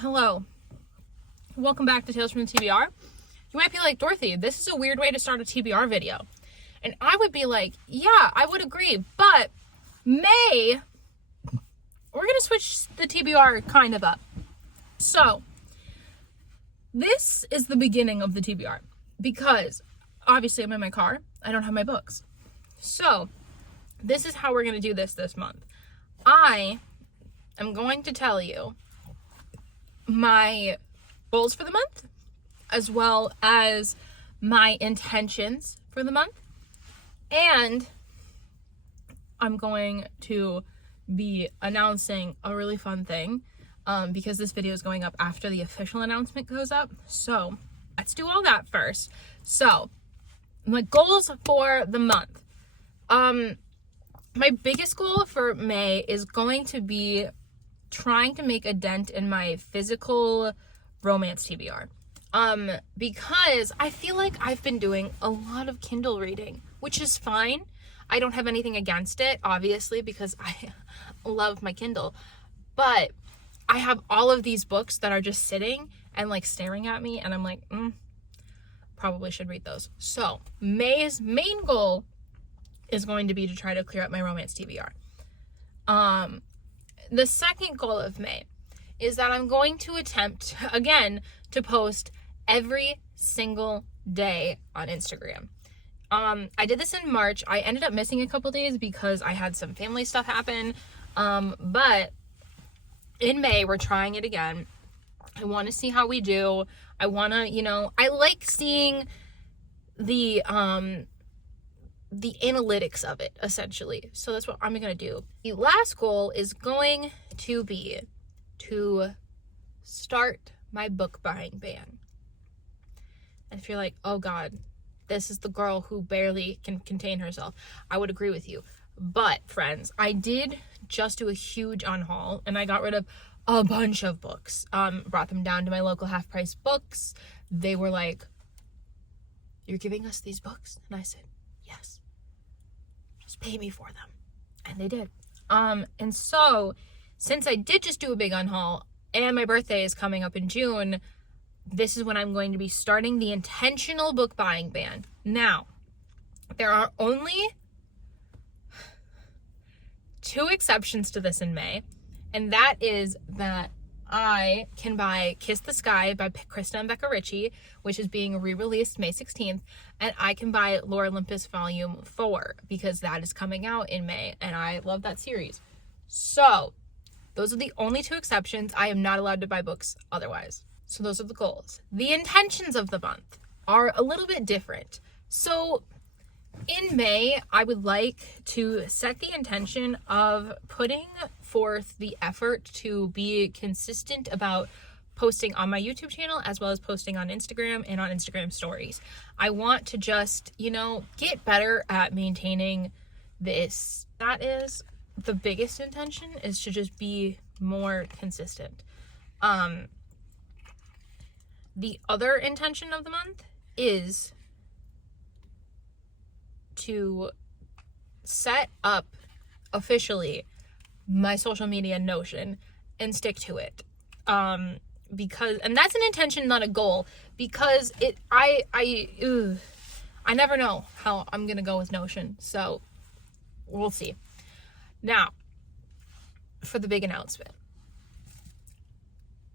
Hello. Welcome back to Tales from the TBR. You might be like, Dorothy, this is a weird way to start a TBR video. And I would be like, yeah, I would agree. But May, we're going to switch the TBR kind of up. So, this is the beginning of the TBR. Because, obviously, I'm in my car. I don't have my books. So, this is how we're going to do this month. I am going to tell you my goals for the month, as well as my intentions for the month. And I'm going to be announcing a really fun thing because this video is going up after the official announcement goes up. So let's do all that first. So my goals for the month. My biggest goal for May is going to be trying to make a dent in my physical romance TBR. Because I feel like I've been doing a lot of Kindle reading, which is fine. I don't have anything against it, obviously, because I love my Kindle. But I have all of these books that are just sitting and like staring at me, and I'm like, probably should read those. So May's main goal is going to be to try to clear up my romance TBR. The second goal of May is that I'm going to attempt, again, to post every single day on Instagram. I did this in March. I ended up missing a couple days because I had some family stuff happen. But in May, we're trying it again. I want to see how we do. I want to, I like seeing the analytics of it, essentially. So that's what I'm going to do. The last goal is going to be to start my book buying ban. And if you're like, oh God, this is the girl who barely can contain herself, I would agree with you. But friends, I did just do a huge unhaul and I got rid of a bunch of books. Brought them down to my local half price books. They were like, you're giving us these books? And I said, yes, just pay me for them. And they did. And so since I did just do a big unhaul and my birthday is coming up in June, this is when I'm going to be starting the intentional book buying ban. Now, there are only 2 exceptions to this in May, and that is that I can buy Kiss the Sky by Krista and Becca Ritchie, which is being re-released May 16th, and I can buy Lore Olympus Volume 4 because that is coming out in May, and I love that series. So, those are the only 2 exceptions. I am not allowed to buy books otherwise. So those are the goals. The intentions of the month are a little bit different. So in May, I would like to set the intention of putting forth the effort to be consistent about posting on my YouTube channel as well as posting on Instagram and on Instagram stories. I want to just, get better at maintaining this. That is the biggest intention, is to just be more consistent. The other intention of the month is to set up officially my social media Notion and stick to it. Because, and that's an intention, not a goal, because I never know how I'm going to go with Notion. So we'll see. Now, for the big announcement.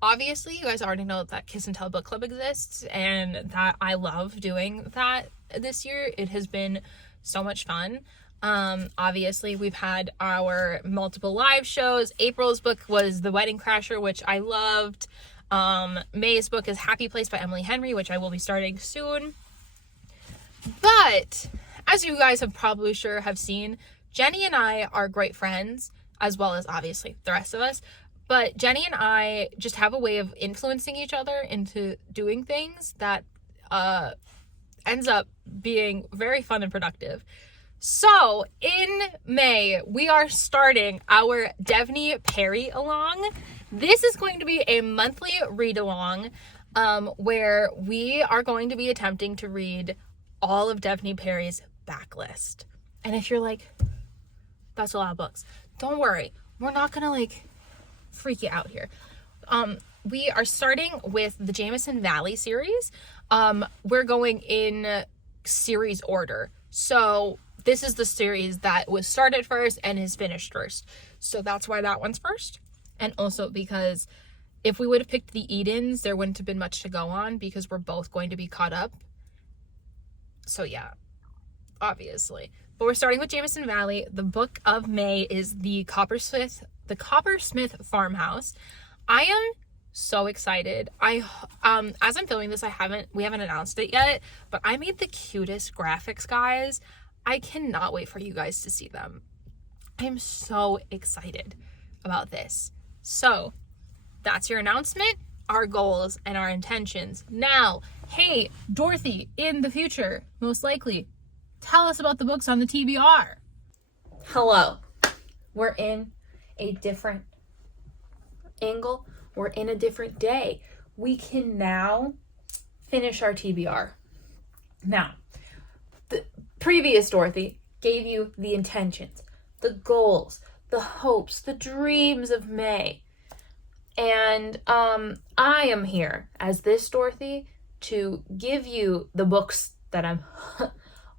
Obviously, you guys already know that Kiss and Tell Book Club exists, and that I love doing that this year. It has been so much fun. Obviously, we've had our multiple live shows. April's book was The Wedding Crasher, which I loved. May's book is Happy Place by Emily Henry, which I will be starting soon. But, as you guys have probably sure have seen, Jenni and I are great friends, as well as obviously the rest of us. But Jenni and I just have a way of influencing each other into doing things that ends up being very fun and productive. So in May, we are starting our Devney Perry along. This is going to be a monthly read along where we are going to be attempting to read all of Devney Perry's backlist. And if you're like, that's a lot of books, don't worry. We're not going to freak you out here. we are starting with the Jameson Valley series. We're going in series order. So this is the series that was started first and is finished first. So that's why that one's first. And also because if we would have picked the Edens, there wouldn't have been much to go on because we're both going to be caught up. So yeah, obviously. But we're starting with Jameson Valley. The book of May is the Coppersmith Farmhouse. I am so excited. As I'm filming this, we haven't announced it yet, but I made the cutest graphics, guys. I cannot wait for you guys to see them. I'm so excited about this. So that's your announcement, our goals, and our intentions. Now, hey, Dorothy, in the future, most likely, tell us about the books on the TBR. Hello. We're in a different angle. We're in a different day. We can now finish our TBR. Now, the previous Dorothy gave you the intentions, the goals, the hopes, the dreams of May. And I am here as this Dorothy to give you the books that I'm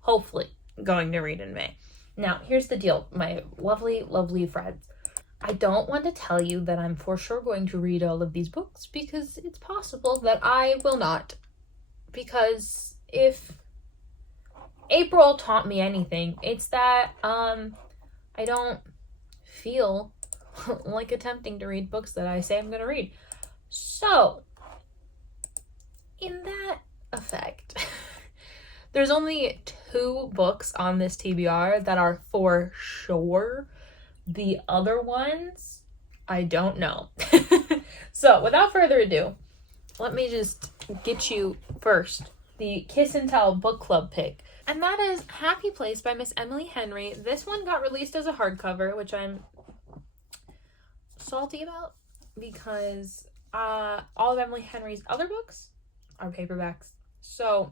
hopefully going to read in May. Now, here's the deal, my lovely, lovely friends. I don't want to tell you that I'm for sure going to read all of these books because it's possible that I will not. Because if April taught me anything, it's that I don't feel like attempting to read books that I say I'm going to read. So, in that effect, there's only 2 books on this TBR that are for sure. The other ones, I don't know. So, without further ado, let me just get you first the Kiss and Tell book club pick. And that is Happy Place by Miss Emily Henry. This one got released as a hardcover, which I'm salty about because all of Emily Henry's other books are paperbacks. So,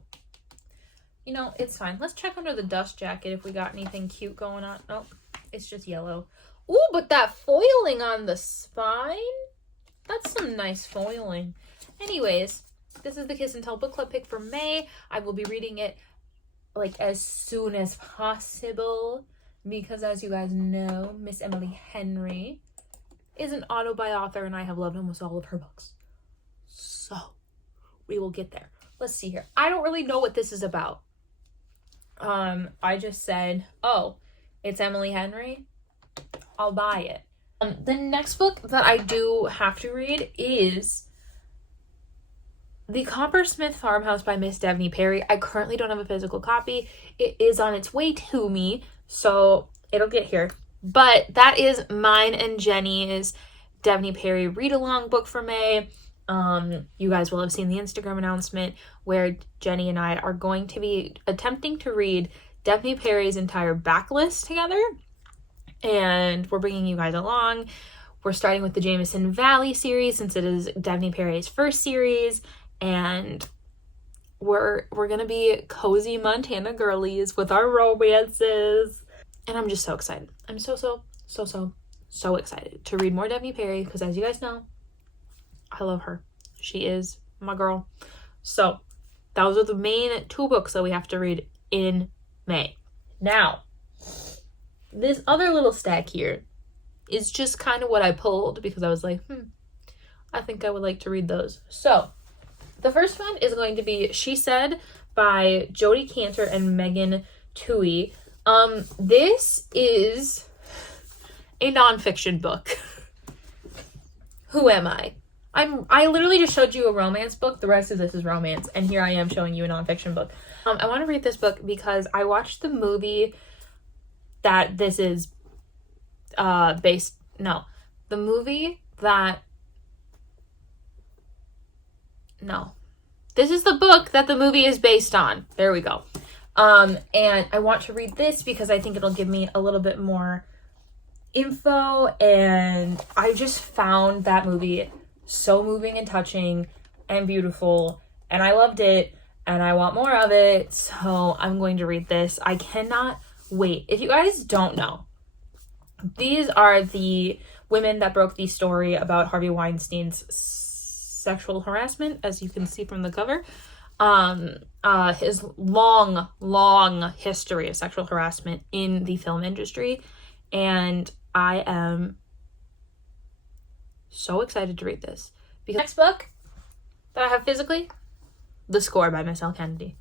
you know, it's fine. Let's check under the dust jacket if we got anything cute going on. Nope, it's just yellow. Ooh, but that foiling on the spine? That's some nice foiling. Anyways, this is the Kiss and Tell book club pick for May. I will be reading it like as soon as possible because, as you guys know, Miss Emily Henry is an auto-buy author and I have loved almost all of her books. So, we will get there. Let's see here. I don't really know what this is about. I just said, oh, it's Emily Henry. I'll buy it. The next book that I do have to read is The Coppersmith Farmhouse by Miss Devney Perry. I currently don't have a physical copy. It is on its way to me, so it'll get here. But that is mine and Jenni's Devney Perry read-along book for May. You guys will have seen the Instagram announcement where Jenni and I are going to be attempting to read Devney Perry's entire backlist together. And we're bringing you guys along. We're starting with the Jameson Valley series since it is Devney Perry's first series. And we're going to be cozy Montana girlies with our romances. And I'm just so excited. I'm so excited to read more Devney Perry because, as you guys know, I love her. She is my girl. So those are the main 2 books that we have to read in May. Now, this other little stack here is just kind of what I pulled because I was like, I think I would like to read those. So the first one is going to be She Said by Jodi Kantor and Megan Twohey. This is a nonfiction book. Who am I? I literally just showed you a romance book. The rest of this is romance. And here I am showing you a nonfiction book. I want to read this book because I watched the movie that this is based... No. The movie that... No. This is the book that the movie is based on. There we go. And I want to read this because I think it'll give me a little bit more info. And I just found that movie so moving and touching and beautiful. And I loved it. And I want more of it. So I'm going to read this. I cannot wait. If you guys don't know, these are the women that broke the story about Harvey Weinstein's sexual harassment, as you can see from the cover. His long history of sexual harassment in the film industry. And I am so excited to read this. Because next book that I have physically, The Score by Miss Elle Kennedy.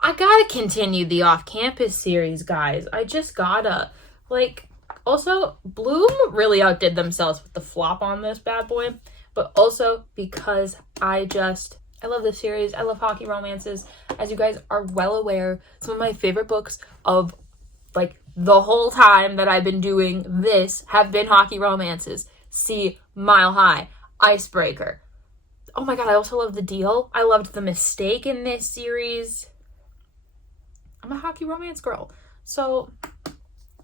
I gotta continue the off-campus series, guys. I just gotta. Like, also, Bloom really outdid themselves with the flop on this bad boy. But also because I love this series. I love hockey romances. As you guys are well aware, some of my favorite books of, like, the whole time that I've been doing this have been hockey romances. See Mile High, Icebreaker. Oh my god, I also love The Deal. I loved The Mistake in this series. I'm a hockey romance girl. So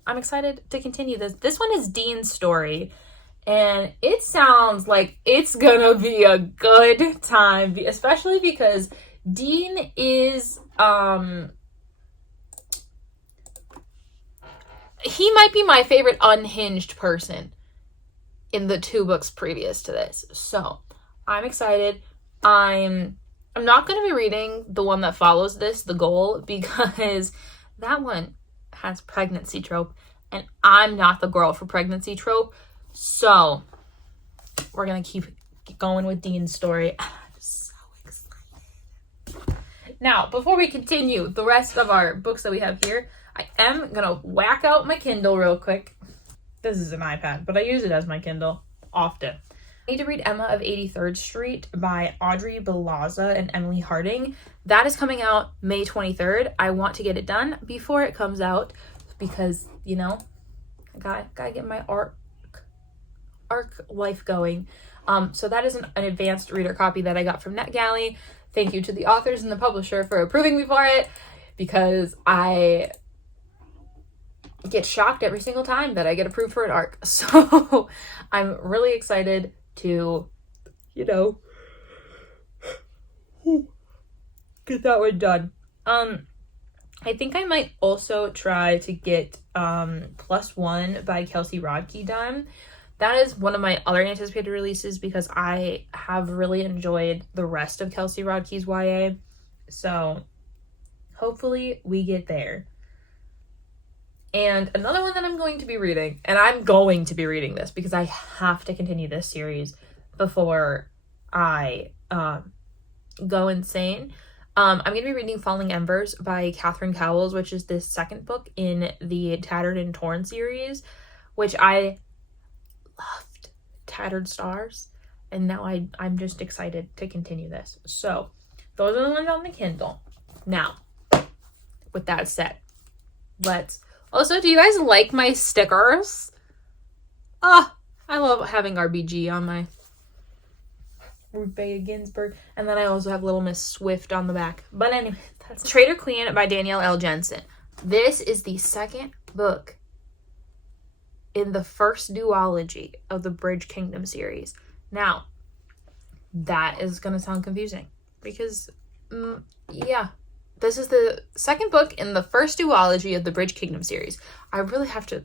I'm excited to continue this. This one is Dean's story. And it sounds like it's gonna be a good time. Especially because Dean is, he might be my favorite unhinged person in the 2 books previous to this. So I'm excited. I'm not going to be reading the one that follows this, The Goal, because that one has pregnancy trope, and I'm not the girl for pregnancy trope. So we're going to keep going with Dean's story. I'm so excited. Now, before we continue the rest of our books that we have here, I am going to whack out my Kindle real quick. This is an iPad, but I use it as my Kindle often. I need to read Emma of 83rd Street by Audrey Balaza and Emily Harding. That is coming out May 23rd. I want to get it done before it comes out because, you know, I gotta get my arc life going. So that is an advanced reader copy that I got from NetGalley. Thank you to the authors and the publisher for approving me for it, because I get shocked every single time that I get approved for an arc. So I'm really excited to, you know, get that one done. I think I might also try to get +1 by Kelsey Rodkey done. That is one of my other anticipated releases because I have really enjoyed the rest of Kelsey Rodkey's YA. So hopefully we get there. And another one that I'm going to be reading, and I'm going to be reading this because I have to continue this series before I go insane. I'm going to be reading Falling Embers by Catherine Cowles, which is the second book in the Tattered and Torn series, which I loved. Tattered Stars. And now I'm just excited to continue this. So those are the ones on the Kindle. Now, with that said, let's... Also, do you guys like my stickers? I love having RBG on my Ruth Bader Ginsburg. And then I also have Little Miss Swift on the back. But anyway, that's Traitor Queen by Danielle L. Jensen. This is the second book in the first duology of the Bridge Kingdom series. Now, that is going to sound confusing because, yeah. This is the second book in the first duology of the Bridge Kingdom series. I really have to...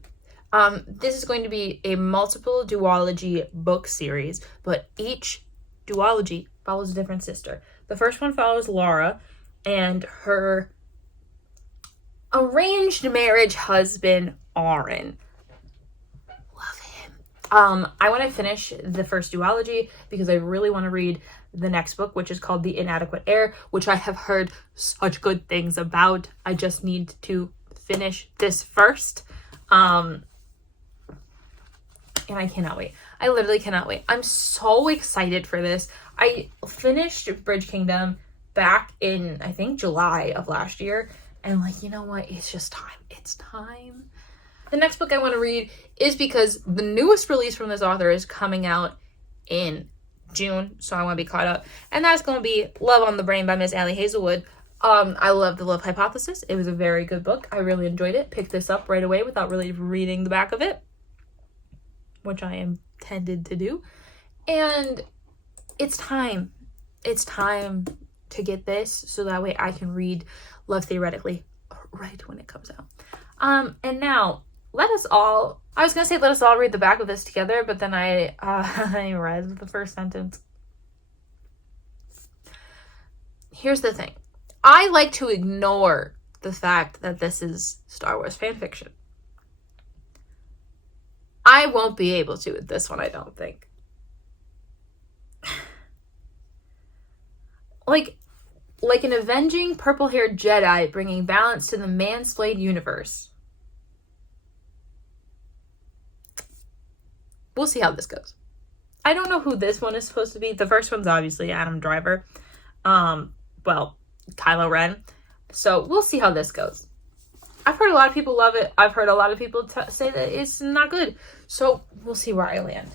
this is going to be a multiple duology book series, but each duology follows a different sister. The first one follows Laura and her arranged marriage husband, Aaron. Love him. I want to finish the first duology because I really want to read the next book, which is called The Inadequate Heir, which I have heard such good things about. I just need to finish this first. And I cannot wait. I literally cannot wait. I'm so excited for this. I finished Bridge Kingdom back in, I think, July of last year. And I'm like, you know what? It's just time. It's time. The next book I want to read is because the newest release from this author is coming out in June, so I want to be caught up. And that's going to be Love on the Brain by Miss Hazelwood. I love The Love Hypothesis. It was a very good book. I really enjoyed it. Picked this up right away without really reading the back of it, which I intended to do. And it's time. It's time to get this so that way I can read Love Theoretically right when it comes out. And now, let us all read the back of this together, but then I read the first sentence. here's the thing. I like to ignore the fact that this is Star Wars fan fiction. I won't be able to with this one, I don't think. Like an avenging purple-haired Jedi bringing balance to the mansplained universe. We'll see how this goes. I don't know who this one is supposed to be. The first one's obviously Adam Driver. Well, Kylo Ren. So we'll see how this goes. I've heard a lot of people love it. I've heard a lot of people say that it's not good. So we'll see where I land.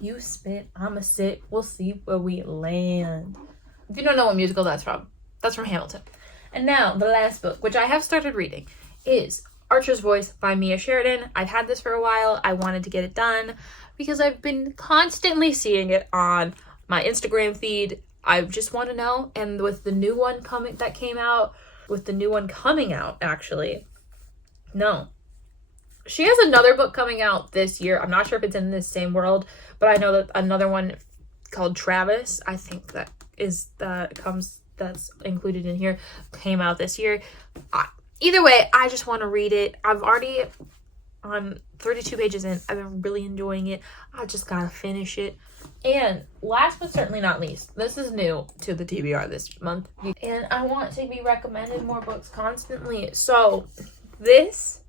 You spit, I'ma sit. We'll see where we land. If you don't know what musical that's from Hamilton. And now, the last book, which I have started reading, is Archer's Voice by Mia Sheridan. I've had this for a while. I wanted to get it done because I've been constantly seeing it on my Instagram feed. I just want to know. And with the new one coming out, actually. No. She has another book coming out this year. I'm not sure if it's in this same world, but I know that another one called Travis, I think that's included in here, came out this year. Either way, I just want to read it. I'm 32 pages in. I've been really enjoying it. I just gotta finish it. And last but certainly not least, this is new to the TBR this month, and I want to be recommended more books constantly. So this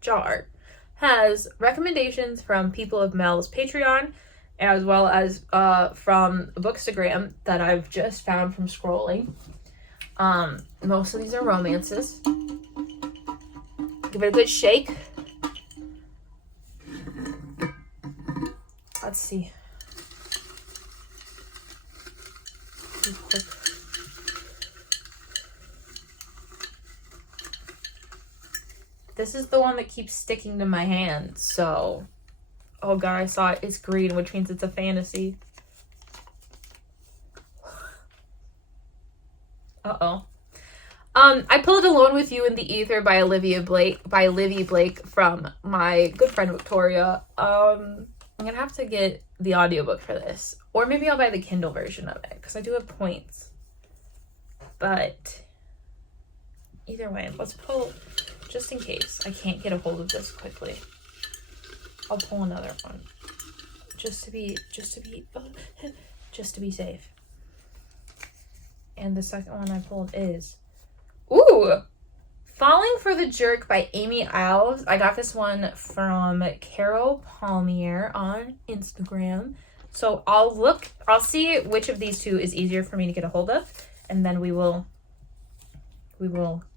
jar has recommendations from people of Mel's Patreon, as well as from Bookstagram that I've just found from scrolling. Most of these are romances. Give it a good shake. Let's see. Quick. This is the one that keeps sticking to my hand, so... Oh god, I saw it. It's green, which means it's a fantasy. Uh-oh. I pulled Alone with You in the Ether by Olivia Blake from my good friend Victoria. I'm gonna have to get the audiobook for this. Or maybe I'll buy the Kindle version of it, because I do have points. But either way, let's pull, just in case I can't get a hold of this quickly. I'll pull another one. Just to be safe. And the second one I pulled is, ooh, Falling for the Jerk by Amy Alves. I got this one from Carol Palmier on Instagram. So I'll see which of these two is easier for me to get a hold of, and then we will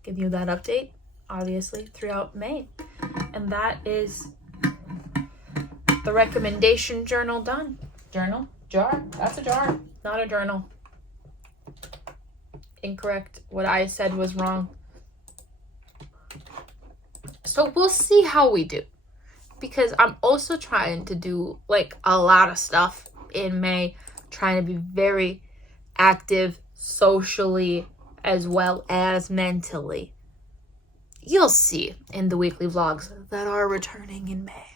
give you that update, obviously, throughout May. And that is the recommendation journal done. Journal? Jar? That's a jar, not a journal. Incorrect. What I said was wrong. So we'll see how we do, because I'm also trying to do like a lot of stuff in May, trying to be very active socially as well as mentally. You'll see in the weekly vlogs that are returning in May.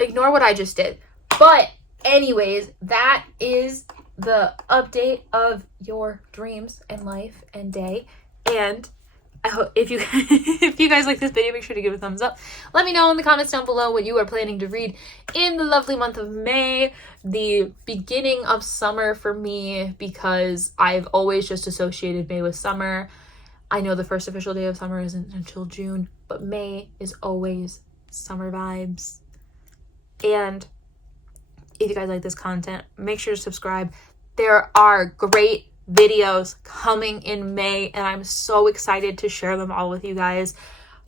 Ignore what I just did. But anyways, that is the update of your dreams and life and day. And I hope if you guys like this video, make sure to give it a thumbs up. Let me know in the comments down below what you are planning to read in the lovely month of May, the beginning of summer for me, because I've always just associated May with summer. I know the first official day of summer isn't until June, but May is always summer vibes. And if you guys like this content, make sure to subscribe. There are great videos coming in May, and I'm so excited to share them all with you guys.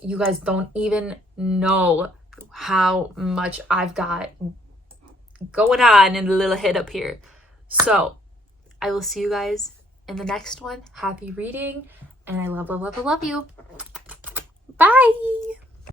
You guys don't even know how much I've got going on in the little head up here. So I will see you guys in the next one. Happy reading, and I love you. Bye.